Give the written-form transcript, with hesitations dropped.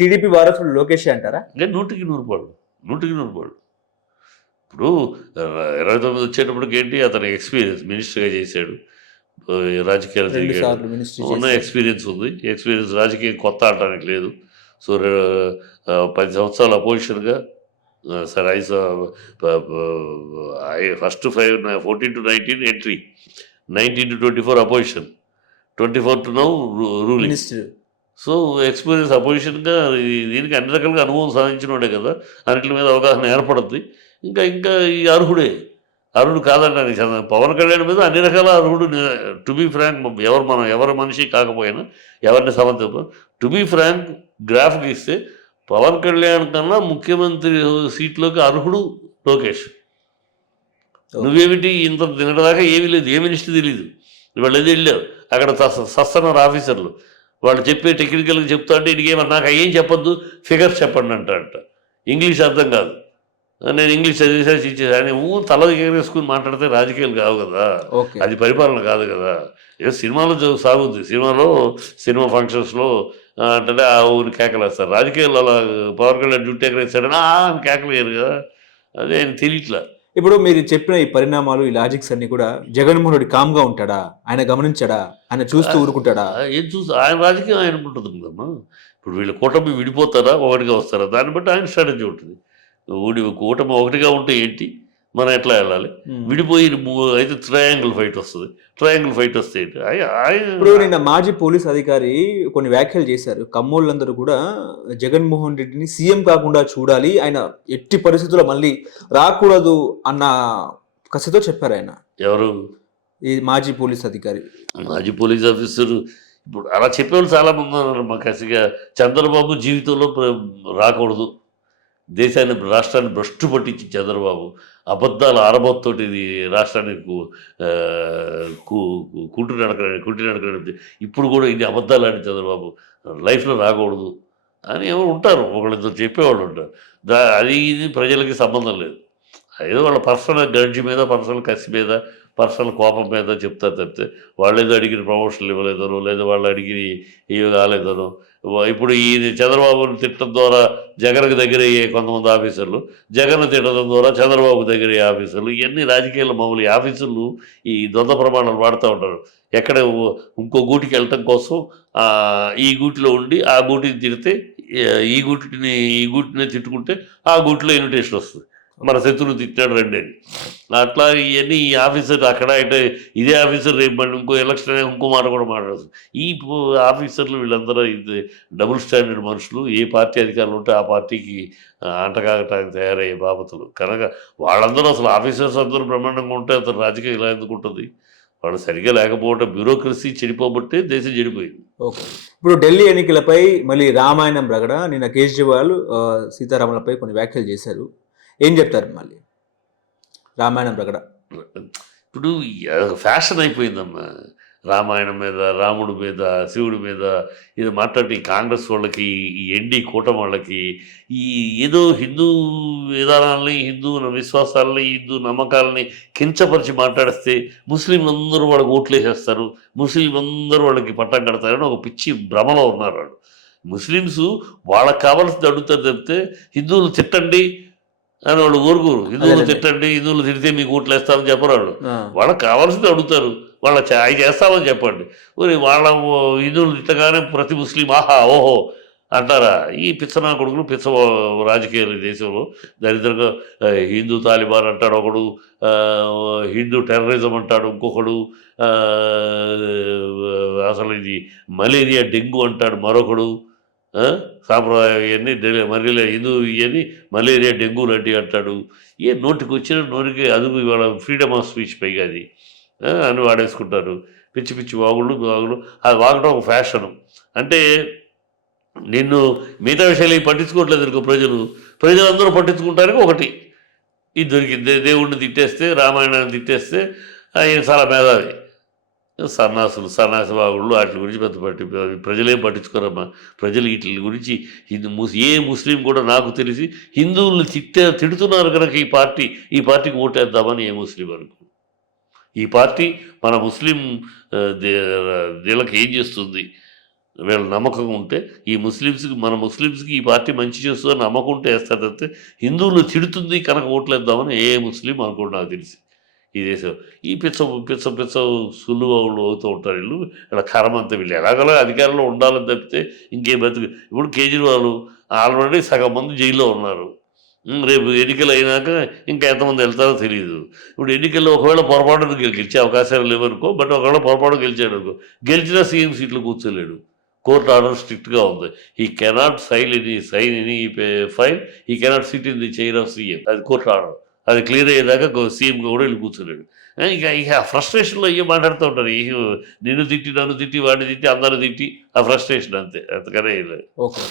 TDP వారసుడు లోకేష్ అంటారా? ఇంకా 100% ఇప్పుడు 29 వచ్చేటప్పటికి ఏంటి అతని ఎక్స్పీరియన్స్ మినిస్టర్గా చేశాడు, రాజకీయాలు తిరిగాడు, ఉన్న ఎక్స్పీరియన్స్ ఉంది. ఎక్స్పీరియన్స్ రాజకీయం కొత్త అనడానికి లేదు. సో 10 సంవత్సరాలు అపోజిషన్గా సరే first 14 to 19 entry, 19 to 24 opposition, 24 to now ruling. So experience అపోజిషన్గా దీనికి అన్ని రకాలుగా అనుభవం సాధించిన వాడే కదా, అన్నింటి మీద అవగాహన ఏర్పడుతుంది. ఇంకా ఈ అర్హుడు కాదంటానికి పవన్ కళ్యాణ్ మీద అన్ని రకాల అర్హుడు. టు బీ ఫ్రాంక్, ఎవరి మనిషి కాకపోయినా, ఎవరిని సమర్థించ, టు బీ ఫ్రాంక్ గ్రాఫ్కి ఇస్తే పవన్ కళ్యాణ్ కన్నా ముఖ్యమంత్రి సీట్లోకి అర్హుడు లోకేష్. నువ్వేమిటి ఇంత తినదాకా ఏమీ లేదు, ఏ మినిస్టర్ తెలియదు. వాళ్ళు ఏది వెళ్ళావు అక్కడ సస్తున్నారు ఆఫీసర్లు, వాళ్ళు చెప్పే టెక్నికల్గా చెప్తా అంటే ఇంకేమన్నా నాకు ఏం చెప్పొద్దు, ఫిగర్స్ చెప్పండి అంట. ఇంగ్లీష్ అర్థం కాదు, నేను ఇంగ్లీష్ చదివేసి ఇచ్చేసాను. తల ఎగరేసుకుని మాట్లాడితే రాజకీయాలు కావు కదా, అది పరిపాలన కాదు కదా. ఏదో సినిమాలో సాగుద్ది, సినిమా ఫంక్షన్స్లో అంటే ఆ ఊరు కేకలేస్తారు. రాజకీయాల్లో అలా పవన్ కళ్యాణ్ జుట్టు ఎగరేస్తాడని కేకలేరు కదా, అదే ఆయన తెలియట్లా. ఇప్పుడు మీరు చెప్పిన ఈ పరిణామాలు, ఈ లాజిక్స్ అన్ని కూడా జగన్మోహన్ రెడ్డి కామ్గా ఉంటాడా? ఆయన గమనించాడా? ఆయన చూస్తూ ఊరుకుంటాడా? ఏం ఆయన రాజకీయం ఆయన ఉంటుంది కదమ్మా. ఇప్పుడు వీళ్ళు కూటమి విడిపోతారా, ఒకటిగా వస్తారా, దాన్ని బట్టి ఆయన స్ట్రాటజీ ఉంటుంది. కూటమి ఒకటిగా ఉంటే ఏంటి, మనం ఎట్లా వెళ్ళాలి, విడిపోయి అయితే ట్రయాంగిల్ ఫైట్ వస్తుంది. ట్రయాంగిల్ ఫైట్ వస్తే ఏంటి? ఇప్పుడు నిన్న మాజీ పోలీస్ అధికారి కొన్ని వ్యాఖ్యలు చేశారు. కమ్మోళ్ళందరూ కూడా జగన్మోహన్ రెడ్డిని సీఎం కాకుండా చూడాలి, ఆయన ఎట్టి పరిస్థితుల్లో మళ్ళీ రాకూడదు అన్న కసితో చెప్పారు ఆయన. ఎవరు? ఈ మాజీ పోలీస్ అధికారి, మాజీ పోలీస్ ఆఫీసర్. ఇప్పుడు అలా చెప్పేవాళ్ళు చాలా మంది ఉన్నారు. మా కసిగా చంద్రబాబు జీవితంలో రాకూడదు, దేశాన్ని రాష్ట్రాన్ని భ్రష్టు పట్టించి చంద్రబాబు అబద్ధాల ఆరబోతోటి ఇది రాష్ట్రాన్ని కుంటి నడకడం ఇప్పుడు కూడా ఇన్ని అబద్ధాలు ఆడి చంద్రబాబు లైఫ్లో రాకూడదు అని ఎవరు ఉంటారు, ఒకళ్ళిద్దరు చెప్పేవాళ్ళు ఉంటారు. అది ఇది ప్రజలకి సంబంధం లేదు. ఏదో వాళ్ళ పర్సనల్ గడ్జి మీద, పర్సనల్ కసి మీద, పర్సనల్ కోపం మీద చెప్తారు తప్పితే వాళ్ళు ఏదో అడిగిన ప్రమోషన్లు ఇవ్వలేదనో, లేదా వాళ్ళు అడిగిన ఇవి కాలేదనో. ఇప్పుడు ఈ చంద్రబాబుని తిట్టడం ద్వారా జగన్కి దగ్గర అయ్యే కొంతమంది ఆఫీసర్లు, జగన్ తిట్టడం ద్వారా చంద్రబాబు దగ్గర అయ్యే ఆఫీసర్లు, ఇవన్నీ రాజకీయాల్లో మామూలు ఆఫీసర్లు ఈ ద్వంద్వ ప్రమాణాలు వాడుతూ ఉంటారు. ఎక్కడ ఇంకో గూటికి వెళ్ళటం కోసం ఈ గూటిలో ఉండి ఆ గూటిని తిడితే ఈ గూటిని తిట్టుకుంటే ఆ గూటిలో ఇన్విటేషన్ వస్తుంది, మన శత్రువు తిట్టాడు రండి అని. అట్లా ఇవన్నీ ఈ ఆఫీసర్ అక్కడ అంటే ఇదే ఆఫీసర్ రేపు మళ్ళీ ఇంకో ఎలక్షన్ ఇంకో మాట కూడా మాట్లాడుతుంది. ఈ ఆఫీసర్లు వీళ్ళందరూ ఇది డబుల్ స్టాండర్డ్ మనుషులు. ఏ పార్టీ అధికారులు ఉంటే ఆ పార్టీకి అంటకాగటానికి తయారయ్యే బాబతులు కనుక వాళ్ళందరూ అసలు ఆఫీసర్స్ అందరూ బ్రహ్మాండంగా ఉంటే అతను రాజకీయం ఇలా ఎందుకు ఉంటుంది? వాళ్ళు సరిగ్గా లేకపోవడం, బ్యూరోక్రసీ చెడిపోబట్టే దేశం చెడిపోయింది. ఓకే, ఇప్పుడు ఢిల్లీ ఎన్నికలపై మళ్ళీ రామాయణం రగడ నిన్న కేజ్రీవాల్ సీతారాములపై కొన్ని వ్యాఖ్యలు చేశారు. ఏం చెప్తారు మళ్ళీ రామాయణం రగడ? ఇప్పుడు ఫ్యాషన్ అయిపోయిందమ్మా, రామాయణం మీద, రాముడి మీద, శివుడి మీద ఇది మాట్లాడి కాంగ్రెస్ వాళ్ళకి, ఈ ఎన్డీ కూటమి వాళ్ళకి ఈ ఏదో హిందూ విధానాలని, హిందూ విశ్వాసాలని, హిందూ నమ్మకాలని కించపరిచి మాట్లాడిస్తే ముస్లింలందరూ వాళ్ళకి ఓట్లు వేసేస్తారు, ముస్లింలందరూ వాళ్ళకి పట్టం కడతారని ఒక పిచ్చి భ్రమలో ఉన్నారు వాళ్ళు. ముస్లిమ్స్ వాళ్ళకి కావాల్సింది అడుగుతారు తప్పితే హిందువులు తిట్టండి అని వాళ్ళు ఊరుకోరు. హిందువులు తిట్టండి, హిందువులు తిడితే మీకు ఓట్లు వేస్తామని చెప్పరు వాళ్ళు. వాళ్ళకి కావాల్సింది అడుగుతారు, వాళ్ళ అవి చేస్తామని చెప్పండి. వాళ్ళ హిందువులు తిట్టగానే ప్రతి ముస్లిం ఆహా ఓహో అంటారా? ఈ పిచ్చనా కొడుకులు, పిచ్చ రాజకీయాలు ఈ దేశంలో దరిద్రంగా. హిందూ తాలిబాన్ అంటాడు ఒకడు, హిందూ టెర్రరిజం అంటాడు ఇంకొకడు, అసలు ఇది మలేరియా డెంగ్యూ అంటాడు మరొకడు, సాంప్రదాయం ఇవన్నీ మళ్ళీ హిందూ ఇవన్నీ మలేరియా డెంగ్యూ లాంటివి అంటాడు. నోటికి వచ్చిన నోటికి అదుపు, ఇవాళ ఫ్రీడమ్ ఆఫ్ స్పీచ్ పైగా అది అని వాడేసుకుంటారు. పిచ్చి పిచ్చి వాగుళ్ళు. అది వాగడం ఒక ఫ్యాషను. అంటే నిన్ను మిగతా విషయాలు పట్టించుకోవట్లేదు అనుకో ప్రజలందరూ పట్టించుకుంటానికి ఒకటి ఇది దొరికింది. దేవుడిని తిట్టేస్తే, రామాయణాన్ని తిట్టేస్తే ఆయన చాలా మేధావి. సన్నాసి వాగుళ్ళు వాటి గురించి పెద్ద ప్రజలేం పట్టించుకోరమ్మా. ప్రజలు వీటి గురించి ఏ ముస్లిం కూడా నాకు తెలిసి హిందువుల్ని తిడుతున్నారు కనుక ఈ పార్టీకి ఓటేద్దామని ఏ ముస్లిం అనుకో. ఈ పార్టీ మన ముస్లిం వీళ్ళకి ఏం చేస్తుంది? వీళ్ళ నమ్మకం ఉంటే ఈ ముస్లిమ్స్కి ఈ పార్టీ మంచి చేస్తుందని నమ్మకం ఉంటే వేస్తారు తప్పితే హిందువులు తిడుతుంది కనుక ఓట్లేద్దామని ఏ ముస్లిం అనుకోండి నాకు తెలిసి ఈ దేశం. ఈ పిచ్చ సులువు అవుతూ ఉంటారు వీళ్ళు. ఇలా కరమంతా వీళ్ళు ఎలాగోలా అధికారంలో ఉండాలని తప్పితే ఇంకేం బతుకు. ఇప్పుడు కేజ్రీవాల్ ఆల్రెడీ సగం మంది జైల్లో ఉన్నారు. రేపు ఎన్నికలు అయినాక ఇంకా ఎంతమంది వెళ్తారో తెలియదు. ఇప్పుడు ఎన్నికల్లో ఒకవేళ పొరపాటున గెలిచే అవకాశాలు లేవనుకో, బట్ ఒకవేళ పొరపాటు గెలిచాడు అనుకో, గెలిచినా సీఎం సీట్లు కూర్చోలేడు. కోర్టు ఆర్డర్ స్ట్రిక్ట్గా ఉంది. He cannot sign any file, he cannot sit in the chair of CM. అది కోర్టు ఆర్డర్. అది క్లియర్ అయ్యేదాకా సీఎంగా కూడా వెళ్ళి కూర్చోలేడు. ఇక ఫ్రస్ట్రేషన్లో ఏం మాట్లాడుతూ ఉంటారు. నిన్ను తిట్టి, నన్ను తిట్టి, వాడిని తిట్టి, అందరూ తిట్టి, ఆ ఫ్రస్ట్రేషన్ అంతే, అంతకనే లేదు. ఓకే.